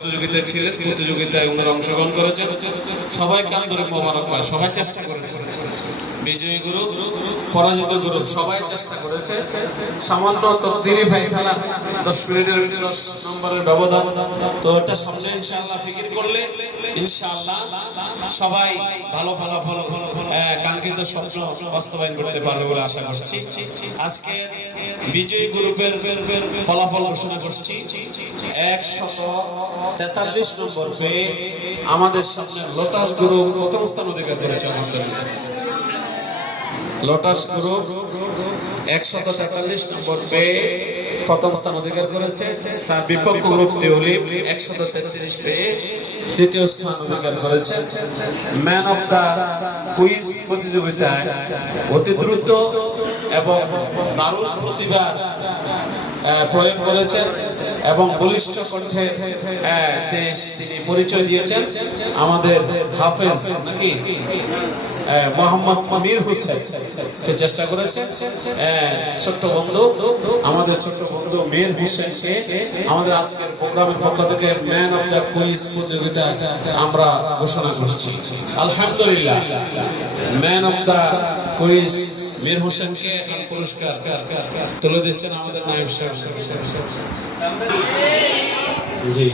প্রতিযোগিতায় ছিলেন প্রতিযোগিতায় ওনারা অংশগ্রহণ করেছেন সবাইকে আন্তরিক মোবারকবাদ সবাই চেষ্টা করেছে। বিজয়ী গ্রুপ, পরাজিত গ্রুপ, সবাই চেষ্টা করেছে। সামান্য তকদিরি ফাইসালা, দশ মিনিটের দশ নম্বরের ব্যবধান। তো এটা সামনে ইনশাআল্লাহ ফিকির করলে ইনশাআল্লাহ সবাই ভালো ফলাফল আহ, কাঙ্ক্ষিত স্বপ্ন বাস্তবায়ন করতে পারবে বলে আশা করছি। আজকে বিজয়ী গ্রুপের ফলাফল ঘোষণা করছি। একশত তেতাল্লিশ নম্বর পেয়ে আমাদের সামনে লোটাস গ্রুপ প্রথম স্থান অধিকার করেছে আমাদের। লোটাস গ্রুপ একশত তেতাল্লিশ নম্বর পেয়ে প্রথম স্থান অধিকার করেছে। তার বিপক্ষ গ্রুপ টিউলিপ একশত তেত্রিশ পেয়ে দ্বিতীয় স্থান অধিকার করেছে। ম্যান অফ দা কুইজ প্রতিযোগিতায় অতি দ্রুত এবং দারুণ প্রতিভা প্রয়োগ করেছেন এবং বলিষ্ঠ কণ্ঠে দেশ তিনি পরিচয় দিয়েছেন আমাদের হাফেজ নাকি মোহাম্মদ সে চেষ্টা ছোট্ট আমাদের ছোট্ট থেকে ম্যান অফ দ্য প্রতিযোগিতা আমরা ঘোষণা করছি। আলহামদুলিল্লাহ, man of the quiz Mir হোসেনকে এখন পুরস্কার তুলে দিচ্ছেন আমাদের নায়ক সাহেব। জি।